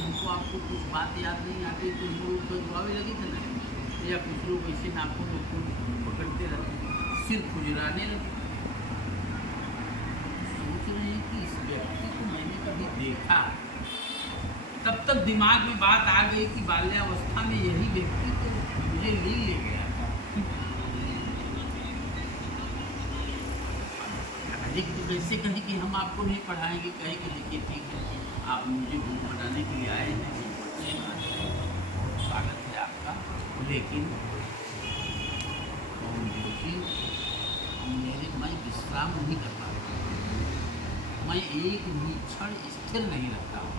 हमको आपको कुछ बात याद नहीं आती तो हम लोग तो दुआवे लगे थे ना, या कुछ लोग ऐसे नाखून वाखून पकड़ते रहते, सिर खुजराने लगे। सोच रहे हैं कि इस व्यक्ति को मैंने कभी देखा। तब तक दिमाग में बात आ गई कि बाल्यावस्था में यही व्यक्ति तो मुझे ले गया था। अधिक तो कैसे कहें कि हम आपको नहीं पढ़ाएंगे, कहें कि देखिए ठीक है आप मुझे गुरु बनाने के लिए आए हैं, स्वागत है आपका, लेकिन मैं विश्राम नहीं कर पाता, मैं एक भी क्षण स्थिर नहीं रहता हूँ।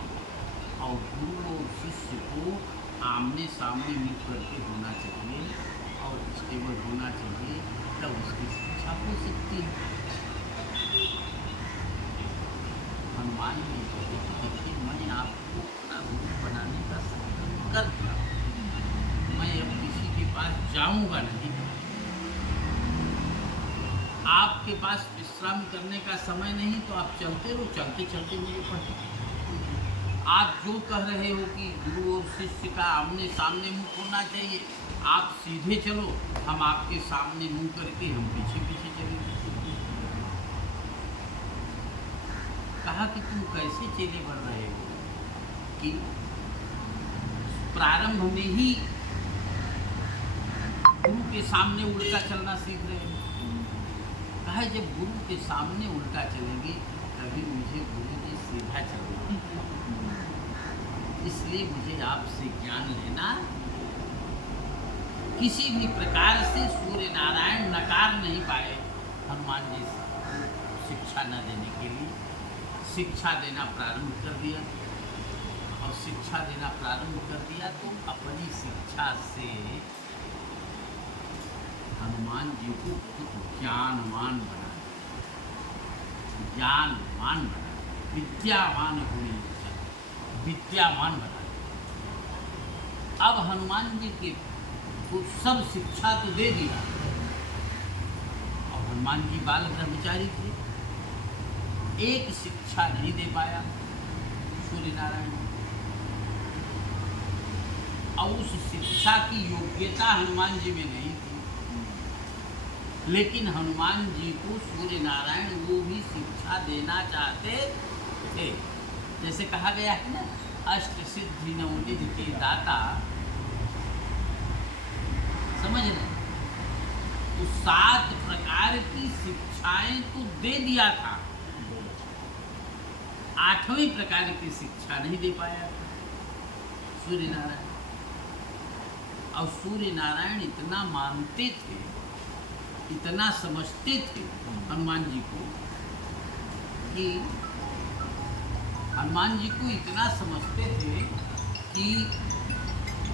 और गुरु और शिष्य को आमने सामने मिल करके होना चाहिए और स्टेबल होना चाहिए, तब उसकी शिक्षा हो सकती है। हनुमान जी कहते कि देखिए मैं आपको अपना गुरु बनाने का संकल्प कर दिया, मैं अब किसी के पास जाऊंगा नहीं। आपके पास विश्राम करने का समय नहीं तो आप चलते रहो, चलते चलते मुझे पढ़ते। आप जो कह रहे हो कि गुरु और शिष्य का आमने सामने मुख होना चाहिए, आप सीधे चलो, हम आपके सामने मुंह करके हम पीछे पीछे चलेंगे। कहा कि तुम कैसे चेले बन रहे हो कि प्रारंभ में ही गुरु के सामने उल्टा चलना सीख रहे हो। कहा जब गुरु के सामने उल्टा चलेंगे तभी मुझे गुरु जी सीधा चलना, इसलिए मुझे आपसे ज्ञान लेना। किसी भी प्रकार से सूर्य नारायण नकार नहीं पाए हनुमान जी शिक्षा न देने के लिए। शिक्षा देना प्रारंभ कर दिया, और शिक्षा देना प्रारंभ कर दिया तो अपनी शिक्षा से हनुमान जी को बहुत ज्ञानवान बना, ज्ञानवान बना, विद्यावान होने विद्यावान बना। अब हनुमान जी के को सब शिक्षा तो दे दिया, और हनुमान जी बाल ब्रह्मचारी थे, एक शिक्षा नहीं दे पाया सूर्य नारायण। और उस शिक्षा की योग्यता हनुमान जी में नहीं थी, लेकिन हनुमान जी को सूर्य नारायण वो भी शिक्षा देना चाहते थे। जैसे कहा गया है ना, अष्ट सिद्धि नवनिधि के दाता, समझ रहे, तो 7 प्रकार की शिक्षाएं तो दे दिया था, 8वें प्रकार की शिक्षा नहीं दे पाया सूर्य नारायण। और सूर्य नारायण इतना मानते थे, इतना समझते थे हनुमान जी को, कि हनुमान जी को इतना समझते थे कि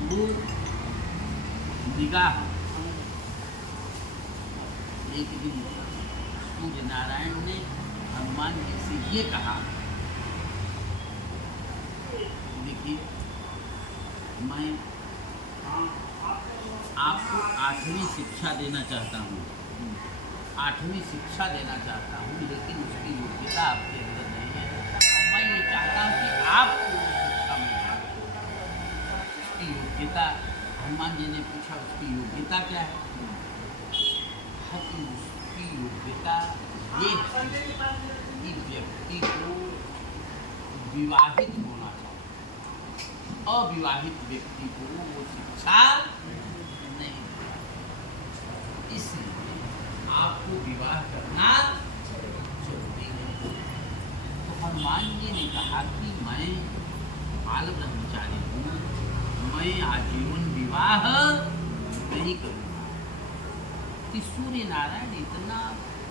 वो निगाह, एक दिन सूर्य नारायण ने हनुमान जी से ये कहा, देखिए मैं आपको 8वीं शिक्षा देना चाहता हूँ, 8वीं शिक्षा देना चाहता हूँ, लेकिन उसकी योग्यता आपके अंदर नहीं है, और मैं ये चाहता हूँ कि आपको वो शिक्षा मिले। उसकी योग्यता, हनुमान जी ने पूछा उसकी योग्यता क्या है? कि उसकी योग्यता ये है कि व्यक्ति को विवाहित होना चाहिए, अविवाहित व्यक्ति को वो शिक्षा नहीं, इसलिए आपको विवाह करना जरूरी है। तो हनुमान जी ने कहा कि मैं बाल ब्रह्मचारी हूँ, मैं आजीवन विवाह नहीं करूँगा। कि सूर्य नारायण इतना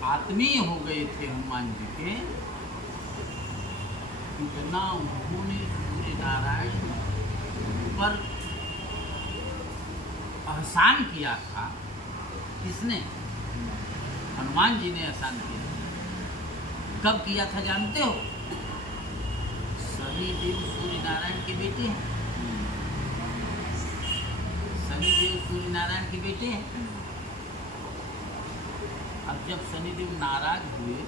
आत्मीय हो गए थे हनुमान जी के, इतना उन्होंने सूर्य नारायण पर एहसान किया था। किसने? हनुमान जी ने एहसान किया। कब किया था जानते हो? शनिदेव सूर्य नारायण के बेटे हैं, शनिदेव सूर्य नारायण के बेटे हैं। अब जब शनिदेव नाराज हुए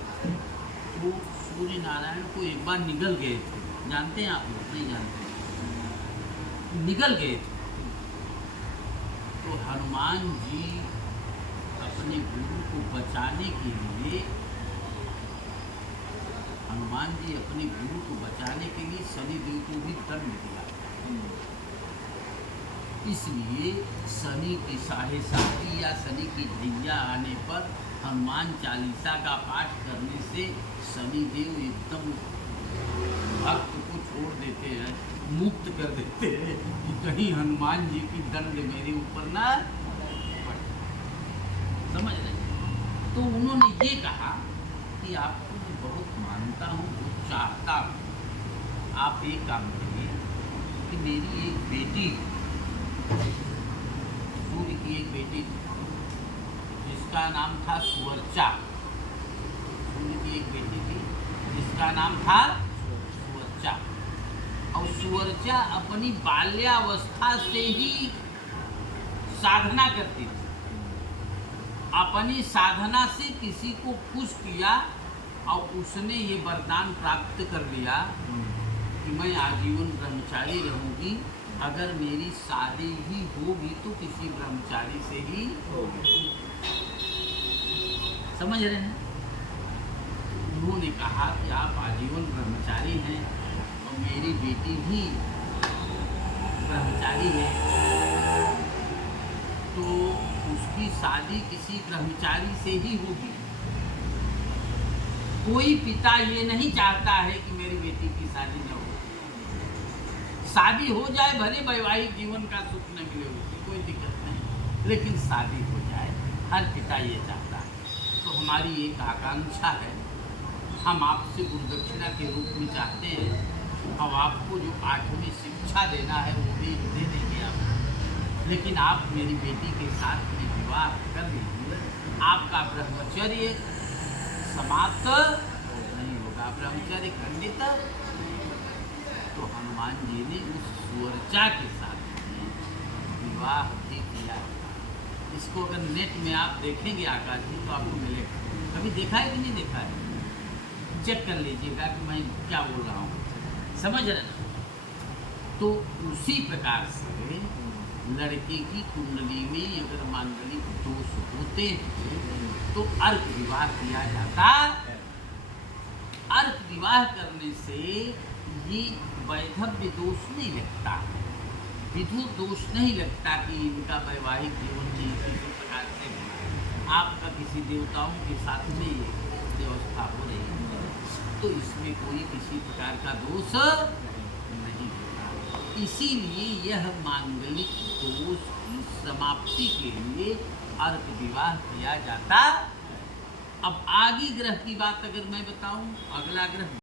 तो सूर्य नारायण को एक बार निगल गए थे, जानते हैं आप लोग? नहीं जानते? निकल गए थे। तो हनुमान जी अपने गुरु को बचाने के लिए शनिदेव को भी दंड दिया। इसलिए शनि की 7:30 या शनि की ढैया आने पर हनुमान चालीसा का पाठ करने से शनिदेव एकदम भक्त को छोड़ देते हैं, मुक्त कर देते हैं कि कहीं हनुमान जी की दंड मेरे ऊपर ना पड़े। समझ रहे? तो उन्होंने ये कहा कि आपको मैं बहुत मानता हूँ, बहुत चाहता हूँ, आप एक काम करिए कि मेरी एक बेटी, सूर्य की एक बेटी थी जिसका नाम था सुवर्चा। सूर्य की एक बेटी थी जिसका नाम था सुवर्चा। और सुवर्चा अपनी बाल्यावस्था से ही साधना करती थी। अपनी साधना से किसी को खुश किया और उसने ये वरदान प्राप्त कर लिया कि मैं आजीवन ब्रह्मचारी रहूंगी। अगर मेरी शादी ही होगी तो किसी ब्रह्मचारी से ही होगी। समझ रहे हैं? उन्होंने कहा कि आप आजीवन ब्रह्मचारी हैं और मेरी बेटी भी ब्रह्मचारी है, तो उसकी शादी किसी ब्रह्मचारी से ही होगी। कोई पिता ये नहीं चाहता है कि मेरी बेटी की शादी न हो। शादी हो जाए, भले वैवाहिक जीवन का सुख न मिले, उसकी कोई दिक्कत नहीं, लेकिन शादी हो जाए, हर पिता ये चाहता है। तो हमारी एक आकांक्षा है, हम आपसे गुरुदक्षिणा के रूप में चाहते हैं और आपको जो 8वीं शिक्षा देना है वो भी दे देंगे आप, लेकिन आप मेरी बेटी के साथ में विवाह कर लीजिए। आपका ब्रह्मचर्य समाप्त नहीं होगा, ब्रह्मचर्य खंडित। तो हनुमान जी ने उस सुवर्चा के साथ विवाह भी किया। इसको अगर नेट में आप देखेंगे आकाश जी तो आपको मिलेगा। कभी देखा है कि नहीं देखा है? चेक कर लीजिएगा कि मैं क्या बोल रहा हूँ। समझ रहे ना? तो उसी प्रकार से लड़के की कुंडली में अगर मांगलिक दोष होते हैं तो अर्क विवाह किया जाता। अर्क विवाह करने से ये वैधव्य दोष नहीं लगता, विधु दोष नहीं लगता कि इनका वैवाहिक जीवन में किसी प्रकार से आपका किसी देवताओं के साथ में व्यवस्था हो रही है, तो इसमें कोई किसी प्रकार का दोष नहीं होता। इसीलिए यह मांगलिक दोष की समाप्ति के लिए अर्क विवाह किया जाता। अब आगे ग्रह की बात अगर मैं बताऊं, अगला ग्रह